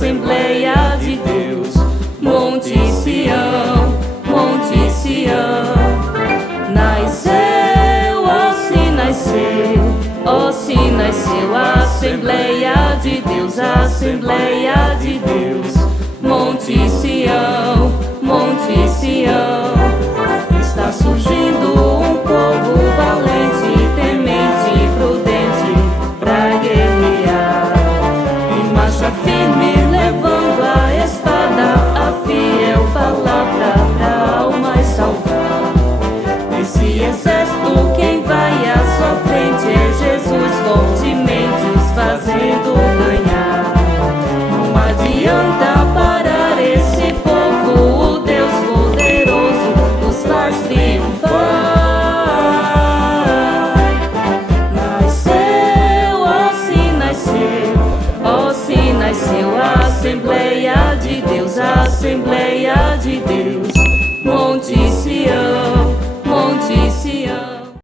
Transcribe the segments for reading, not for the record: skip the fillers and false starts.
Assembleia de Deus, Monte Sião, Monte Sião. Nasceu, ó se nasceu, ó se nasceu, Assembleia de Deus, Assembleia de Deus, Monte Sião, Monte Sião. Está surgindo um povo valente, temente e prudente pra guerrear, em marcha firme, levando a espada, a fiel palavra pra almas salvar. Esse exército, quem vai à sua frente é Jesus, fortemente os fazendo ganhar. Não adianta parar esse povo, o Deus poderoso nos faz triunfar. Nasceu, ó se nasceu, ó se nasceu, Assembleia de Deus, Assembleia de Deus, Monte Sião, Monte Sião.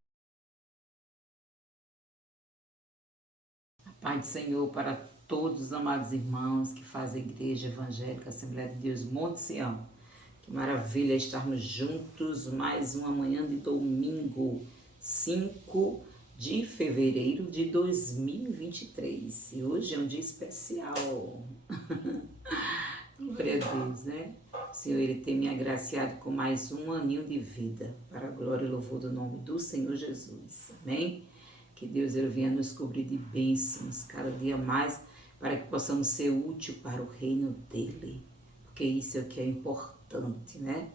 Pai do Senhor para todos os amados irmãos que fazem a Igreja Evangélica Assembleia de Deus Monte Sião. Que maravilha estarmos juntos mais uma manhã de domingo, 5 de fevereiro de 2023. E hoje é um dia especial. Glória a Deus, né? O Senhor, Ele tem me agraciado com mais um aninho de vida, para a glória e louvor do nome do Senhor Jesus. Amém? Que Deus Ele venha nos cobrir de bênçãos cada dia mais, para que possamos ser úteis para o reino dEle. Porque isso é o que é importante, né?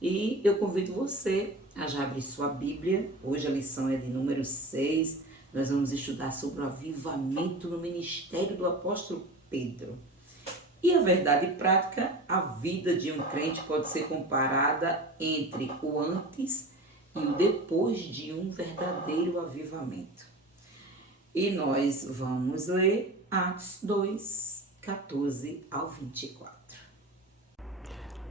E eu convido você a já abrir sua Bíblia. Hoje a lição é de número 6. Nós vamos estudar sobre o avivamento no ministério do apóstolo Pedro. E a verdade prática, a vida de um crente pode ser comparada entre o antes e o depois de um verdadeiro avivamento. E nós vamos ler Atos 2, 14 ao 24.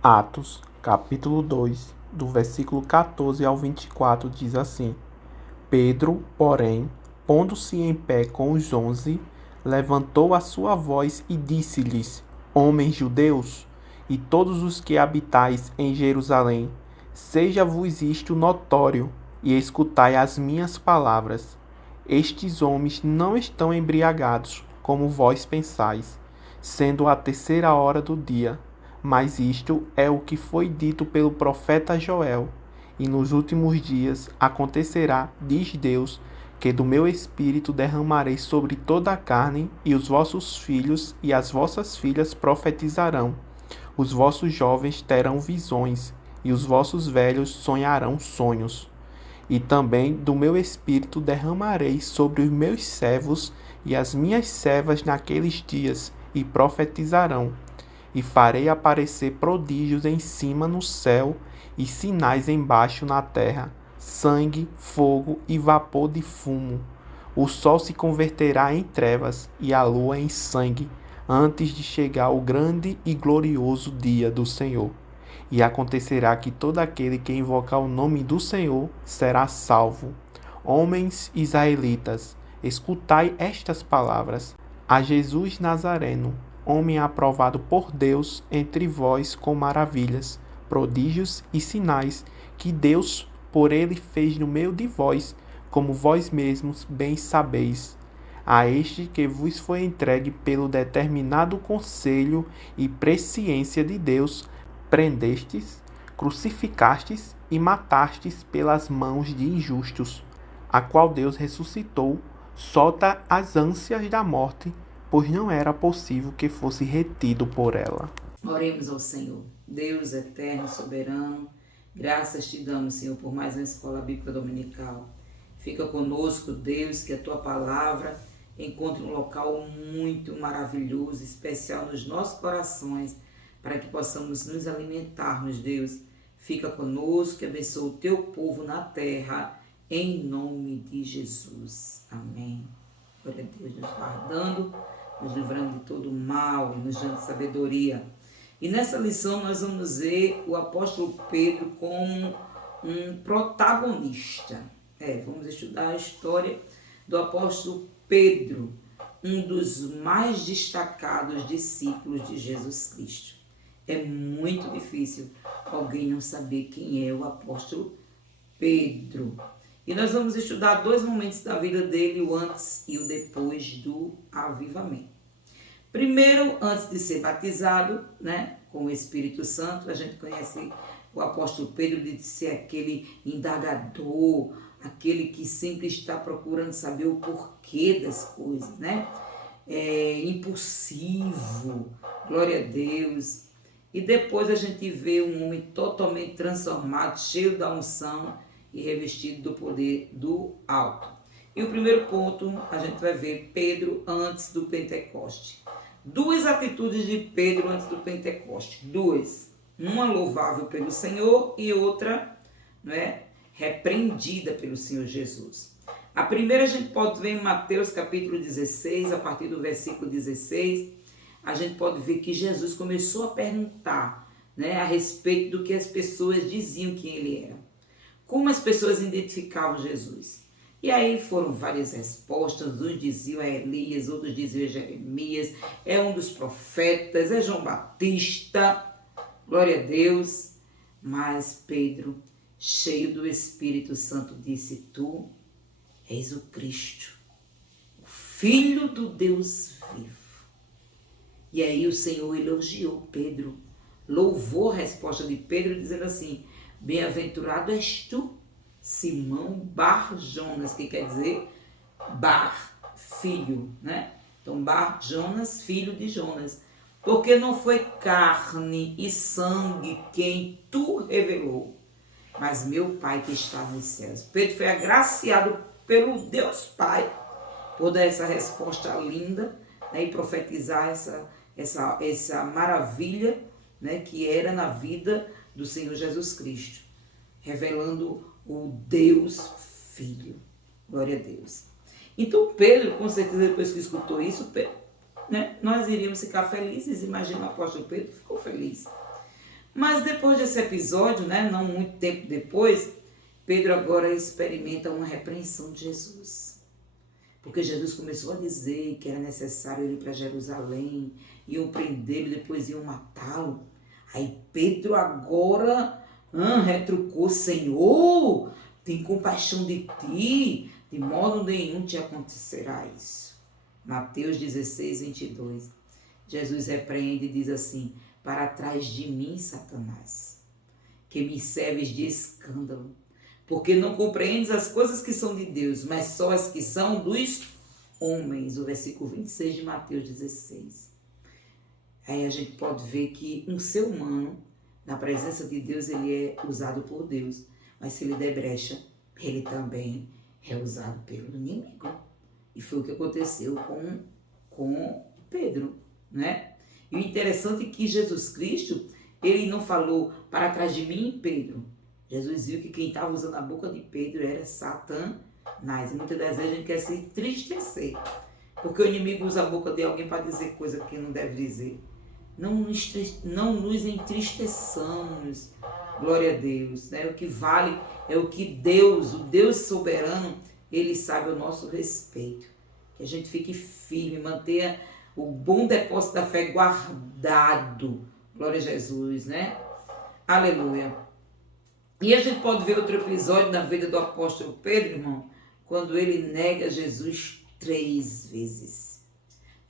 Atos, capítulo 2, do versículo 14 ao 24, diz assim: Pedro, porém, pondo-se em pé com os 11, levantou a sua voz e disse-lhes: Homens judeus, e todos os que habitais em Jerusalém, seja-vos isto notório, e escutai as minhas palavras. Estes homens não estão embriagados, como vós pensais, sendo a 3ª hora do dia. Mas isto é o que foi dito pelo profeta Joel. E nos últimos dias acontecerá, diz Deus, que do meu espírito derramarei sobre toda a carne, e os vossos filhos e as vossas filhas profetizarão. Os vossos jovens terão visões, e os vossos velhos sonharão sonhos. E também do meu espírito derramarei sobre os meus servos e as minhas servas naqueles dias, e profetizarão. E farei aparecer prodígios em cima no céu, e sinais embaixo na terra, sangue, fogo e vapor de fumo. O sol se converterá em trevas, e a lua em sangue, antes de chegar o grande e glorioso dia do Senhor. E acontecerá que todo aquele que invocar o nome do Senhor será salvo. Homens israelitas, escutai estas palavras. A Jesus Nazareno, homem aprovado por Deus entre vós com maravilhas, prodígios e sinais, que Deus por ele fez no meio de vós, como vós mesmos bem sabeis. A este que vos foi entregue pelo determinado conselho e presciência de Deus, prendestes, crucificastes e matastes pelas mãos de injustos, a qual Deus ressuscitou, solta as ânsias da morte, pois não era possível que fosse retido por ela. Oremos ao Senhor. Deus eterno, soberano, graças te damos, Senhor, por mais uma escola bíblica dominical. Fica conosco, Deus, que a tua palavra encontre um local muito maravilhoso, especial nos nossos corações, para que possamos nos alimentarmos, Deus. Fica conosco, que abençoe o teu povo na terra, em nome de Jesus. Amém. Glória a Deus, nos guardando, nos livrando de todo mal e nos dando sabedoria. E nessa lição nós vamos ver o apóstolo Pedro como um protagonista. Vamos estudar a história do apóstolo Pedro, um dos mais destacados discípulos de Jesus Cristo. É muito difícil alguém não saber quem é o apóstolo Pedro. E nós vamos estudar 2 momentos da vida dele, o antes e o depois do avivamento. Primeiro, antes de ser batizado, né, com o Espírito Santo, a gente conhece o apóstolo Pedro de ser aquele indagador, aquele que sempre está procurando saber o porquê das coisas, né? Impulsivo, glória a Deus. E depois a gente vê um homem totalmente transformado, cheio da unção e revestido do poder do alto. E o primeiro ponto, a gente vai ver Pedro antes do Pentecoste. 2 atitudes de Pedro antes do Pentecoste. 2. Uma louvável pelo Senhor e outra, né, repreendida pelo Senhor Jesus. A primeira a gente pode ver em Mateus capítulo 16, a partir do versículo 16, a gente pode ver que Jesus começou a perguntar, né, a respeito do que as pessoas diziam que ele era. Como as pessoas identificavam Jesus. E aí foram várias respostas, uns diziam é Elias, outros diziam é Jeremias, é um dos profetas, é João Batista, glória a Deus. Mas Pedro, cheio do Espírito Santo, disse, tu és o Cristo, o Filho do Deus vivo. E aí o Senhor elogiou Pedro, louvou a resposta de Pedro, dizendo assim, bem-aventurado és tu, Simão Bar-Jonas, que quer dizer Bar, filho, né? Então Bar-Jonas, filho de Jonas. Porque não foi carne e sangue quem tu revelou, mas meu Pai que está nos céus. Pedro foi agraciado pelo Deus Pai por dar essa resposta linda, né, e profetizar essa maravilha, né, que era na vida do Senhor Jesus Cristo, revelando o Deus Filho. Glória a Deus. Então Pedro, com certeza, depois que escutou isso, né, nós iríamos ficar felizes. Imagina o apóstolo Pedro ficou feliz. Mas depois desse episódio, né, não muito tempo depois, Pedro agora experimenta uma repreensão de Jesus. Porque Jesus começou a dizer que era necessário ir para Jerusalém, iam prendê-lo, depois iam matá-lo. Aí Pedro agora retrucou, Senhor, tem compaixão de ti, de modo nenhum te acontecerá isso. Mateus 16, 22. Jesus repreende e diz assim, para trás de mim, Satanás, que me serves de escândalo, porque não compreendes as coisas que são de Deus, mas só as que são dos homens. O versículo 26 de Mateus 16. Aí a gente pode ver que um ser humano, na presença de Deus, ele é usado por Deus. Mas se ele der brecha, ele também é usado pelo inimigo. E foi o que aconteceu com Pedro, né? E o interessante é que Jesus Cristo, ele não falou para trás de mim, Pedro. Jesus viu que quem estava usando a boca de Pedro era Satanás. E muitas das vezes a gente quer se entristecer, porque o inimigo usa a boca de alguém para dizer coisa que não deve dizer. Não nos entristeçamos, glória a Deus, né? O que vale é o que Deus, o Deus soberano, ele sabe o nosso respeito. Que a gente fique firme, mantenha o bom depósito da fé guardado, glória a Jesus, né? Aleluia. E a gente pode ver outro episódio na vida do apóstolo Pedro, irmão, quando ele nega Jesus 3 vezes.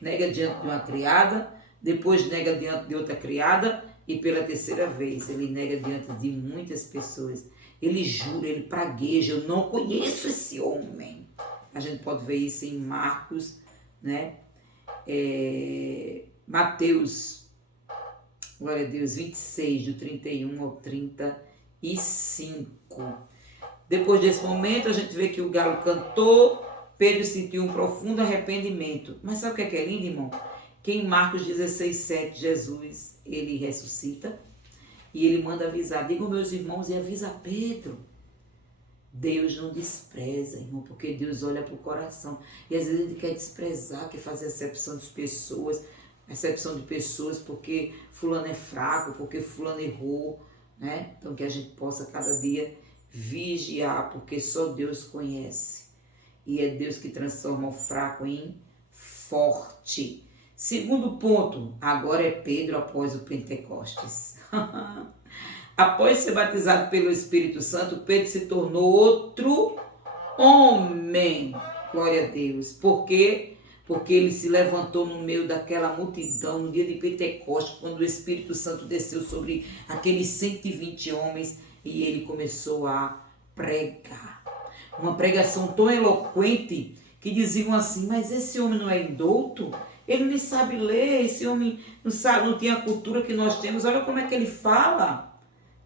Nega diante de uma criada, depois nega diante de outra criada e pela terceira vez ele nega diante de muitas pessoas. Ele jura, ele pragueja, eu não conheço esse homem. A gente pode ver isso em Marcos, né? Mateus, glória a Deus, 26, do 31 ao 35. Depois desse momento, a gente vê que o galo cantou, Pedro sentiu um profundo arrependimento. Mas sabe o que é lindo, irmão? Que em Marcos 16, 7, Jesus, ele ressuscita e ele manda avisar, digam meus irmãos e avisa Pedro. Deus não despreza, irmão, porque Deus olha para o coração. E às vezes ele quer desprezar, quer fazer acepção de pessoas porque fulano é fraco, porque fulano errou, né? Então que a gente possa cada dia vigiar, porque só Deus conhece. E é Deus que transforma o fraco em forte. Segundo ponto, agora é Pedro após o Pentecostes. Após ser batizado pelo Espírito Santo, Pedro se tornou outro homem. Glória a Deus. Por quê? Porque ele se levantou no meio daquela multidão no dia de Pentecostes, quando o Espírito Santo desceu sobre aqueles 120 homens e ele começou a pregar. Uma pregação tão eloquente que diziam assim, mas esse homem não é indouto? Ele nem sabe ler, esse homem não tem a cultura que nós temos, olha como é que ele fala.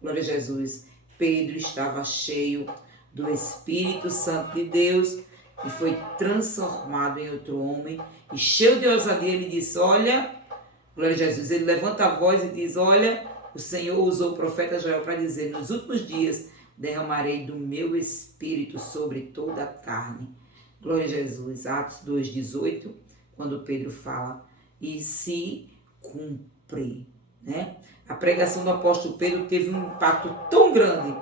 Glória a Jesus. Pedro estava cheio do Espírito Santo de Deus e foi transformado em outro homem. E cheio de ousadia, ele disse, olha, glória a Jesus, ele levanta a voz e diz, olha, o Senhor usou o profeta Joel para dizer, nos últimos dias derramarei do meu Espírito sobre toda a carne. Glória a Jesus. Atos 2,18, quando Pedro fala, e se cumpre, né? A pregação do apóstolo Pedro teve um impacto tão grande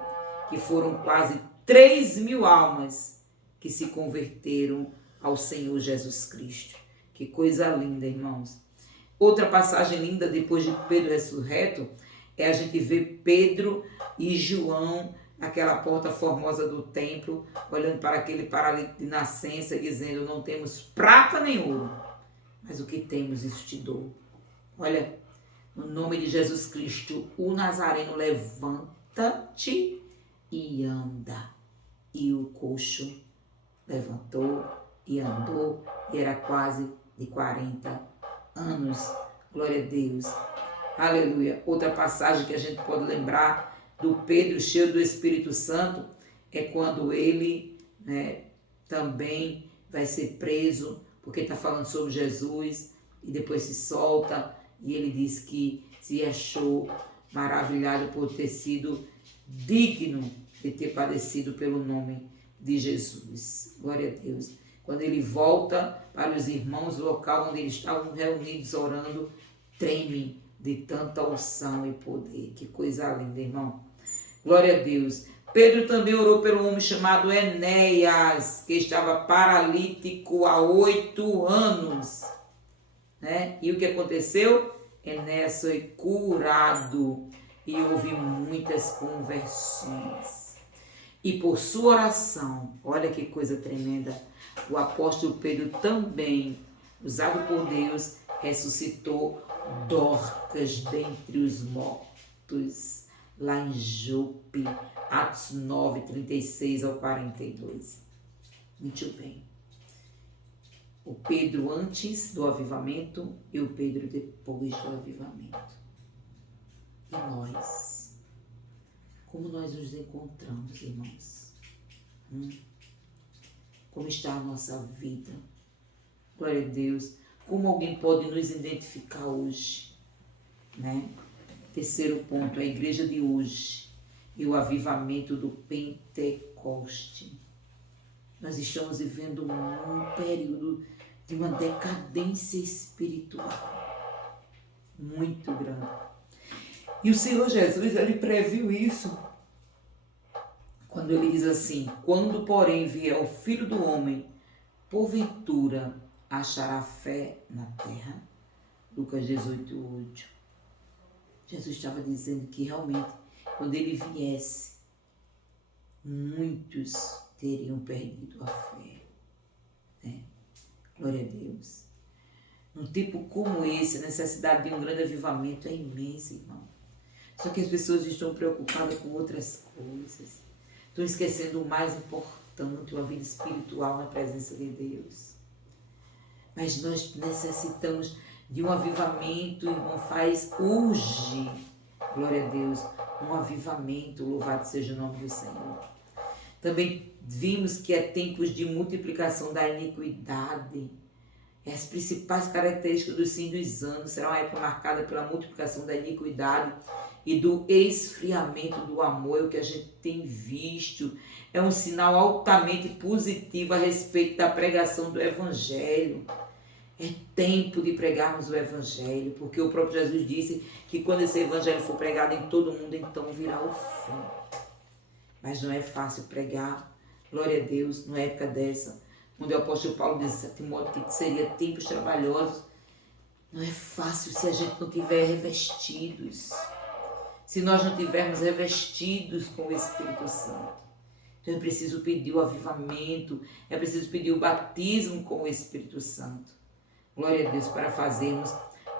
que foram quase 3.000 almas que se converteram ao Senhor Jesus Cristo. Que coisa linda, irmãos. Outra passagem linda depois de Pedro ressurreto é a gente ver Pedro e João naquela porta formosa do templo, olhando para aquele paralítico de nascença e dizendo, não temos prata nem ouro, mas o que temos isso te dou. Olha, no nome de Jesus Cristo, o Nazareno, levanta-te e anda. E o coxo levantou e andou, e era quase de 40 anos. Glória a Deus. Aleluia. Outra passagem que a gente pode lembrar do Pedro cheio do Espírito Santo é quando ele, também vai ser preso, porque está falando sobre Jesus, e depois se solta, e ele diz que se achou maravilhado por ter sido digno de ter padecido pelo nome de Jesus. Glória a Deus. Quando ele volta para os irmãos, o local onde eles estavam reunidos orando, treme de tanta unção e poder. Que coisa linda, irmão. Glória a Deus. Pedro também orou pelo homem chamado Enéas, que estava paralítico há 8 anos. E o que aconteceu? Enéas foi curado e houve muitas conversões. E por sua oração, olha que coisa tremenda, o apóstolo Pedro também, usado por Deus, ressuscitou Dorcas dentre os mortos, lá em Jope, Atos 9, 36 ao 42. Muito bem. O Pedro antes do avivamento e o Pedro depois do avivamento. E nós? Como nós nos encontramos, irmãos? Como está a nossa vida? Glória a Deus. Como alguém pode nos identificar hoje? Terceiro ponto, a igreja de hoje e o avivamento do Pentecoste. Nós estamos vivendo um período de uma decadência espiritual muito grande. E o Senhor Jesus, ele previu isso quando ele diz assim, quando porém vier o Filho do Homem, porventura achará fé na terra? Lucas 18:8. Jesus estava dizendo que realmente, quando ele viesse, muitos teriam perdido a fé. Glória a Deus. Num tempo como esse, a necessidade de um grande avivamento é imensa, irmão. Só que as pessoas estão preocupadas com outras coisas. Estão esquecendo o mais importante, uma vida espiritual na presença de Deus. Mas nós necessitamos de um avivamento, irmão, faz hoje, glória a Deus, um avivamento, louvado seja o nome do Senhor. Também vimos que é tempos de multiplicação da iniquidade. As principais características dos fins dos anos será uma época marcada pela multiplicação da iniquidade e do esfriamento do amor, é o que a gente tem visto. É um sinal altamente positivo a respeito da pregação do Evangelho. É tempo de pregarmos o Evangelho, porque o próprio Jesus disse que quando esse Evangelho for pregado em todo mundo, então virá o fim. Mas não é fácil pregar, glória a Deus, numa época dessa. onde o apóstolo Paulo diz a Timóteo que seria tempos trabalhosos. Não é fácil se a gente não tiver revestidos, se nós não tivermos revestidos com o Espírito Santo. Então é preciso pedir o avivamento, é preciso pedir o batismo com o Espírito Santo. Glória a Deus, para fazermos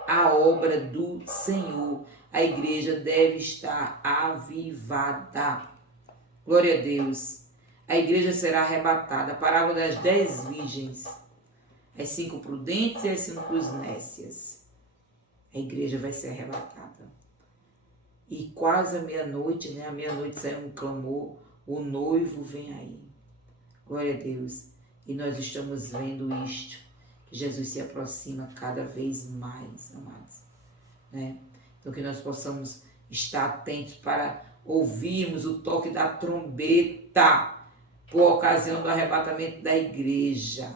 a obra do Senhor. A igreja deve estar avivada. Glória a Deus. A igreja será arrebatada. A parábola das 10 virgens. As 5 prudentes e as 5 nécias. A igreja vai ser arrebatada. E quase à meia-noite, né? À meia-noite saiu um clamor. O noivo vem aí. Glória a Deus. E nós estamos vendo isto. Que Jesus se aproxima cada vez mais, amados. Né? Então que nós possamos estar atentos para ouvirmos o toque da trombeta por ocasião do arrebatamento da igreja.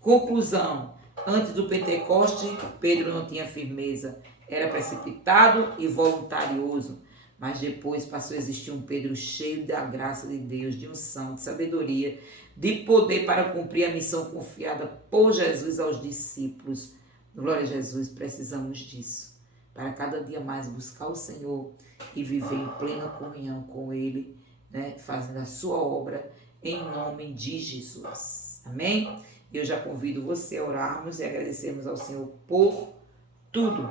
Conclusão, antes do Pentecoste, Pedro não tinha firmeza, era precipitado e voluntarioso, mas depois passou a existir um Pedro cheio da graça de Deus, de unção, de sabedoria, de poder para cumprir a missão confiada por Jesus aos discípulos. Glória a Jesus, precisamos disso, para cada dia mais buscar o Senhor e viver em plena comunhão com Ele, né, fazendo a sua obra em nome de Jesus. Amém? Eu já convido você a orarmos e agradecermos ao Senhor por tudo.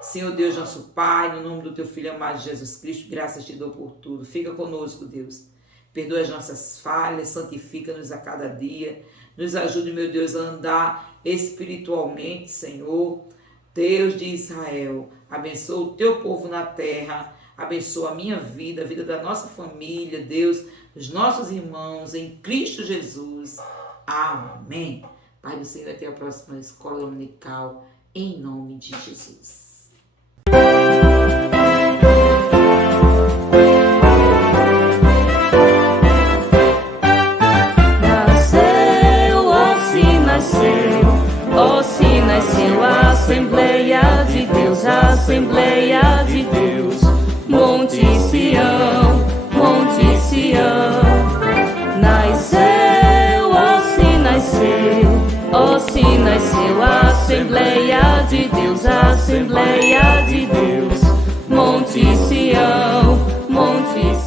Senhor Deus, nosso Pai, no nome do Teu Filho amado Jesus Cristo, graças te dou por tudo. Fica conosco, Deus. Perdoa as nossas falhas, santifica-nos a cada dia. Nos ajude, meu Deus, a andar espiritualmente, Senhor. Deus de Israel, abençoa o Teu povo na terra, abençoa a minha vida, a vida da nossa família, Deus, dos nossos irmãos, em Cristo Jesus. Amém. Pai do Senhor, até a próxima escola dominical, em nome de Jesus. Nasceu a Assembleia de Deus, a Assembleia de Deus, Monte Sião, Monte Sião. Nasceu, ó se nasceu a Assembleia de Deus, a Assembleia de Deus, Monte Sião, Monte Sião.